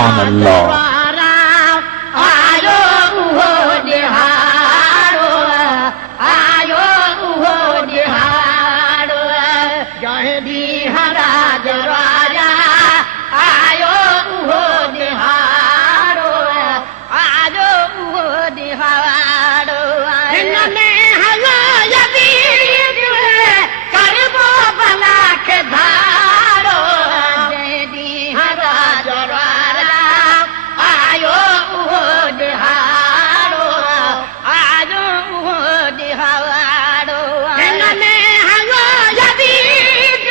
सुभान अल्लाह आयो उहो ॾिहाड़ो आयो उहो ॾिहाड़ो जंहिं ॾींहुं राज राजा आयो उहो ॾिहाड़ो आयो उहो ॾिहाड़ो हिन में हलो यदीद करबो भला खे धारो जंहिं ॾींहुं राज राजा आयो उहो ॾिहाड़ो आयो उहो ॾिहाड़ो हिन में हलो यदीद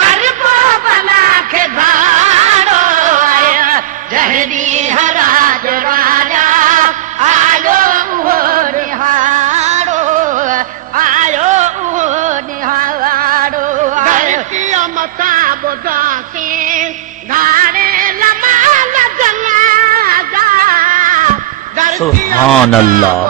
करबो भला खे धारो जंहिं ॾींहुं राज राजा आयो उहो ॾिहाड़ो आयो उहो ॾिहाड़ो धरतीअ मथां ॿुधासीं धारे लमाल जनाज़ा सुभान अल्लाह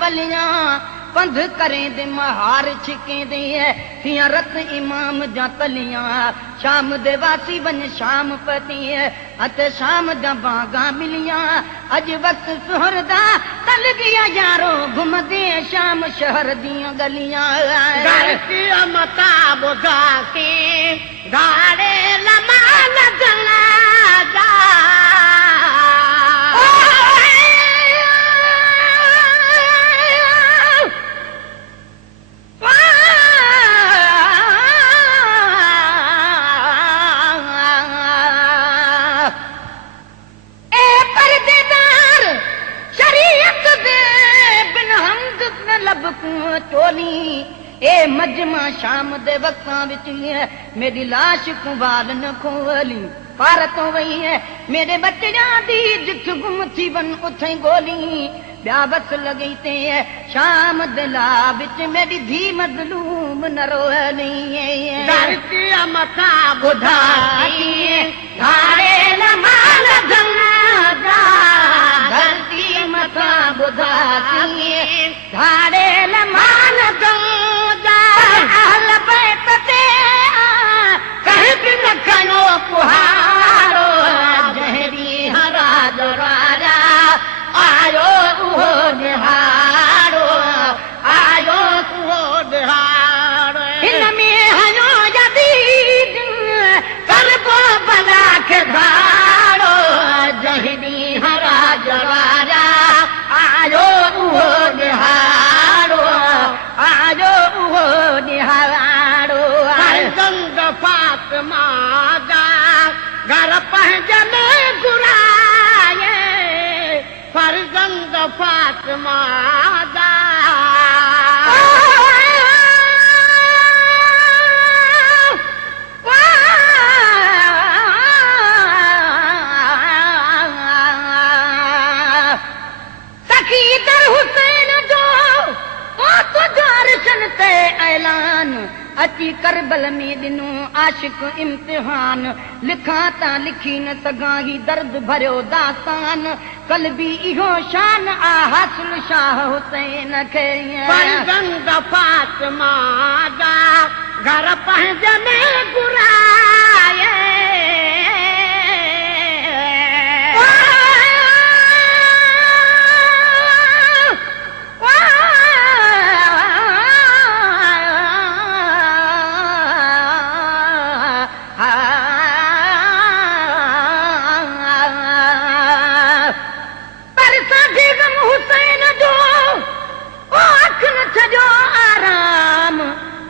पलियां पंध करें दे महार छिकें दे थियां रत इमाम जा तलियां शाम दे वासी बन शाम पति अत शाम जा बागा मिलियां अज वक्त सुहर दा तल गया यारो घुमदे शाम शहर दियां गलियां धरतीअ मथां ॿुधासीं धारे लमाल जनाज़ा चोली ए मजमा शाम दे वक्तां विच मेरी लाश कुंवाल न खोली पार तो वही है मेरे बच्चियां दी जिथ गुम थी वन उथई गोली ॿिया बस लॻई ते शाम दे ला विच मेरी धी मज़लूम न रोहली धरतीअ मथां ॿुधासीं धारे लमाल जनाज़ा धरती मथां ॿुधासीं धारे लमाल जनाज़ा अहल बैत ते कंहिं बि न खयो पुहारो जंहिं ॾींहुं राज राजा आयो उहो ॾिहाड़ो आयो उहो ॾिहाड़ो हिन में हयो यदीद करबो भला खे धाड़ो जंहिं ॾींहुं राज राजा आयो उहो ॾिहाड़ो आयो उहो ॾिहाड़ो फर्ज़ंद फातिमा जा घर पंहिंजे में घुराए फर्ज़ंद फातिमा जा अची करबल में ॾिनो आशिक इम्तिहान लिखां ता लिखी न सघां ही दर्द भरियो दास्तान कल बि इहो शान आ हासिल शाह हुसैन खे फर्ज़ंद फातिमा जा घर पंहिंजे में घुराए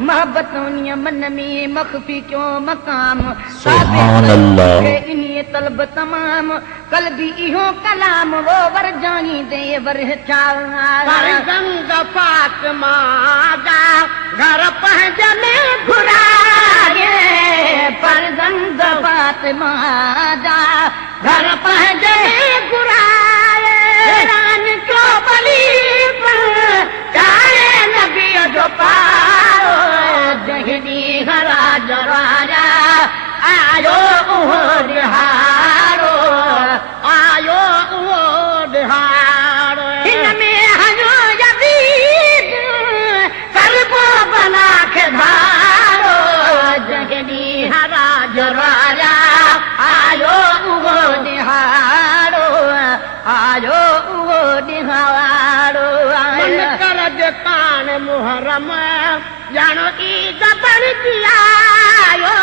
मोहब्बतों मन में मखफी क्यों मकाम सुभान अल्लाह इन्हीं तलब तमाम कल भी इहो कलाम वो वर जानी दे वर चाल फर्ज़ंद फातिमा जा घर पंहिंजे में घुराए फर्ज़ंद फातिमा जा घर पंहिंजे में घुराए रान को बली जराया आयो उहो निहारो आयो उहो निहारो मन करज कान मुहर्रम ॼाणो ईद बणजी आयो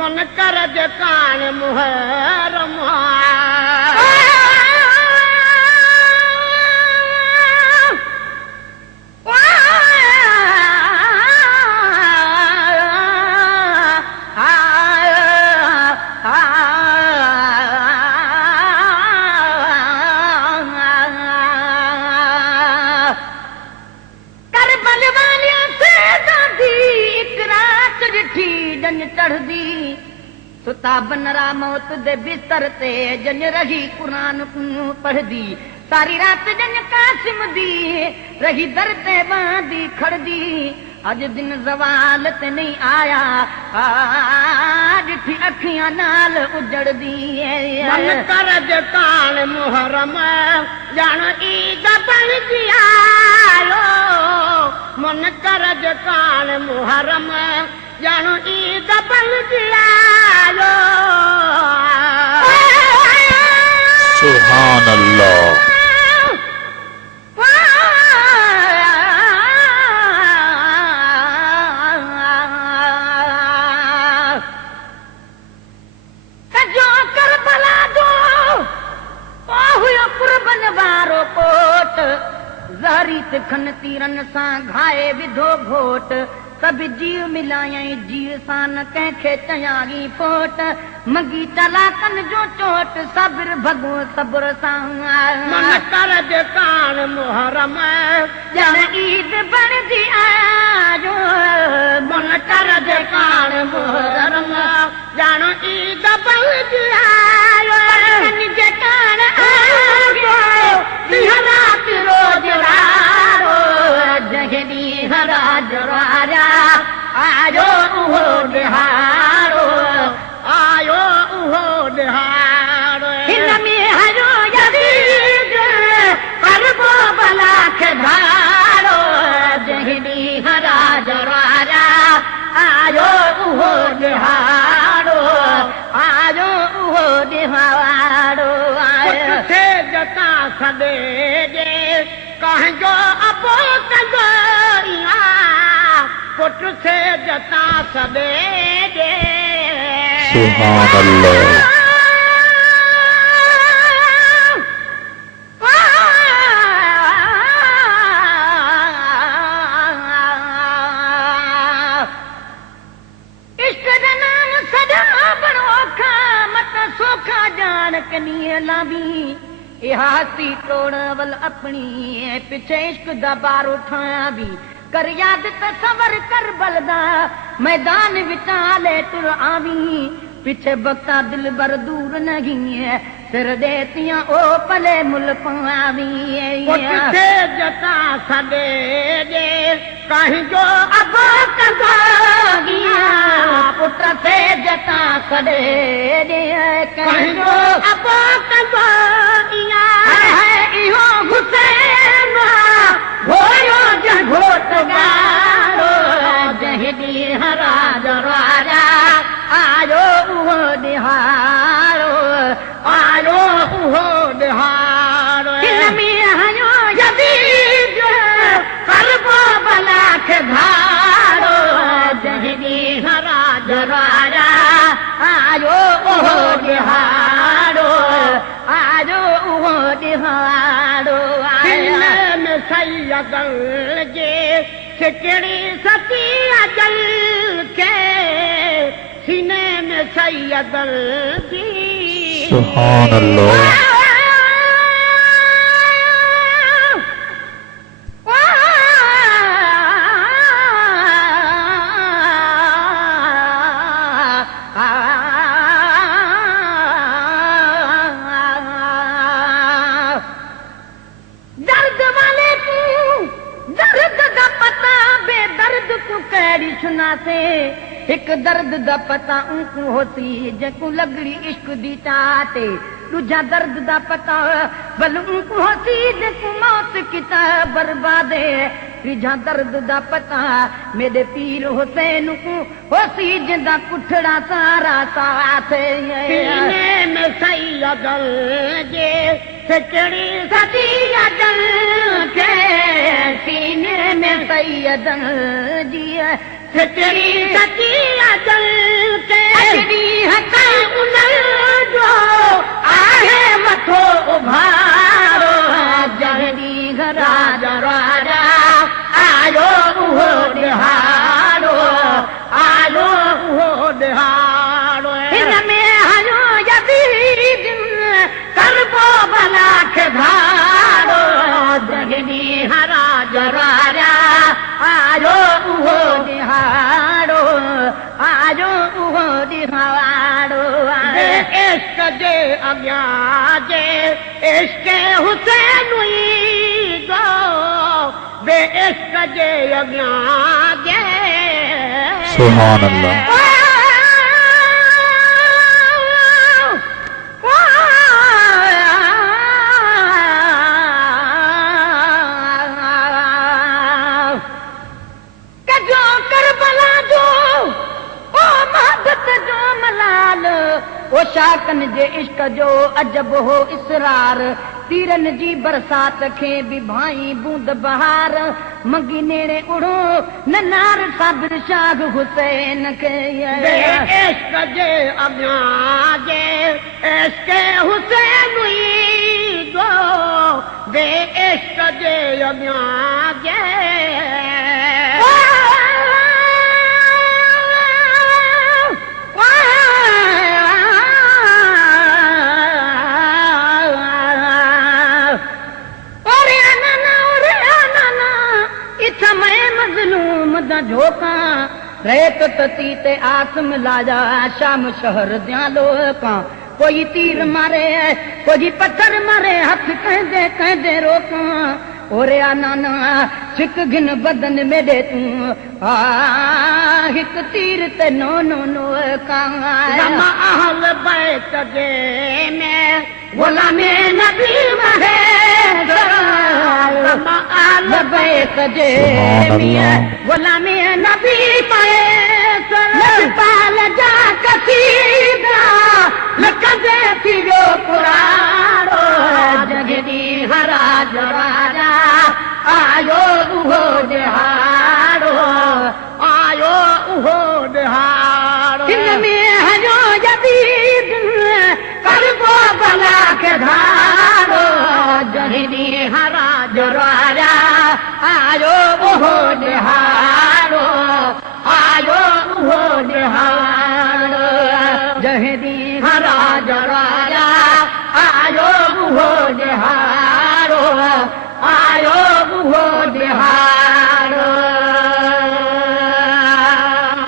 मन करज कान मुहर्रम चढ़दी सुता बनरा मौत दे बिस्तर ते जन रही कुरान पढ़दी सारी रात जन कासिम दी रही दर ते बांदी खड़दी अज दिन जवाल ते नहीं आया आज थी अखियां नाल उजड़दी मन करज कान मुहर्रम ॼाण ईद बणजी आयो मन करज कान मुहर्रम ॼाण ईद बणजी आयो सुभान अल्लाह कजो करबला जो हुयो कुर्बन वारो पोट ज़हरी तिखन तीरन सां घाए विधो घोट सब जीव मिलायई जीव सां न कंहिंखे चयाई पोट मगी चलाकन जो चोट सब्र भगो सब्र सां मन करज कान मुहर्रम ॼण ईद बणजी आयो मन करज कान मुहर्रम ॼाण ईद बणजी आयो जे कान आयो ॾींहं राति रोज वारो जंहिं ॾींहं राज राजा आयो उहो निहारो आयो उहो निहारो हिन में हयो यज़ीद करबो भला खे धारो जंहिं ॾींहं राज राजा आयो उहो निहारो आयो उहो निहारो पुट से जता सॾे जे कंहिंजो अबो कंदो पुट से जता सॾे जे सुभान अल्लाह इश्क दा नाम सदा बड़ो औखा मत सोखा जान कनी लावी इहासी तोड़ वल अपनी पिछे इश्क दा बार उठाया भी कर याद तसवर कर बलदा मैदान विचाले तुर आवी पिछे बक्ता दिल बर दूर नहीं है सिर देतियां ओ पले मुल पावी पुट से जता सॾे जे कंहिंजो अबो कंदो पुट से जता सॾे कंहिंजो अबो कंदो इहो हुसैन होयो जघोट गारो जंहिं ॾींहं राज राजा आयो उहो निहारो आयो उहो निहारो हिन में हयो यज़ीद करबो भला खे धारो जंहिं ॾींहं राज राजा आयो उहो निहारो आयो उहो निहारो सीने में सैयदल जे सिकड़ी सती अजल के सीने में सैयदल जी सुभान अल्लाह दर्द वाले तू दर्द दा पता बेदर्द तू कैड़ी सुनासे एक दर्द दा पता ऊंकू होती जेकू लगड़ी इश्क दी चाटे दूजा दर्द दा पता बल ऊंकू होती जेकू मौत किता बर्बादे रिझा दर्द दा पता मेरे पीर हुसैन को होसी जिंदा कुठड़ा सारा साथ सीने में सैयदल जे सिकड़ी सती अदल के सीने में सैयदन जी सिकड़ी सती अदल के हका उनल जो आहे मथो उभारो जहरी राजा राजा आयो उहो निहारो आयो उहो निहारो हिन में हयो यदीद करबो भला के भारो जहरी राजा राजा आयो उहो निहारो आयो उहो निहारो इश्क जे अॻियां जे इश्क हुसैन हुई गो बे इश्क जे अॻियां जे सुभान अल्लाह कजो करबला जो ओ मोहब्बत जो मलाल ओ शाकन जे इश्क जो अजब हो इसरार तीरन जी बरसात खे भी भाई बूंद बहार मंगी नेड़े उड़ो ननार साबिर शाह हुसैन के इश्क जे अॻियां जे इश्क हुसैन हुई गो बे इश्क जे अॻियां जे झोका रेत तती ते आसम लाजा शाम शहर दियां लोका कोई तीर मारे कोई पत्थर मारे हथ कहदे रोका ओरे नाना सिक घिन बदन मेरे तू हिक तीर ते नो नो नो का अहल बैत जे में गुलामे नबी महे अहल बैत जे में गुलामे नबी महे पाल जा कसीदा लकदे तिरो पुराणो जगदी हराज राजा आयो उहो निहारो आयो उहो निहारो हिन में हजो यदीद करबो भला के धारो जगदी हराज राजा आयो उहो निहारो आयो उहो निहारो जहदी हराज राजा आयो उहो निहारो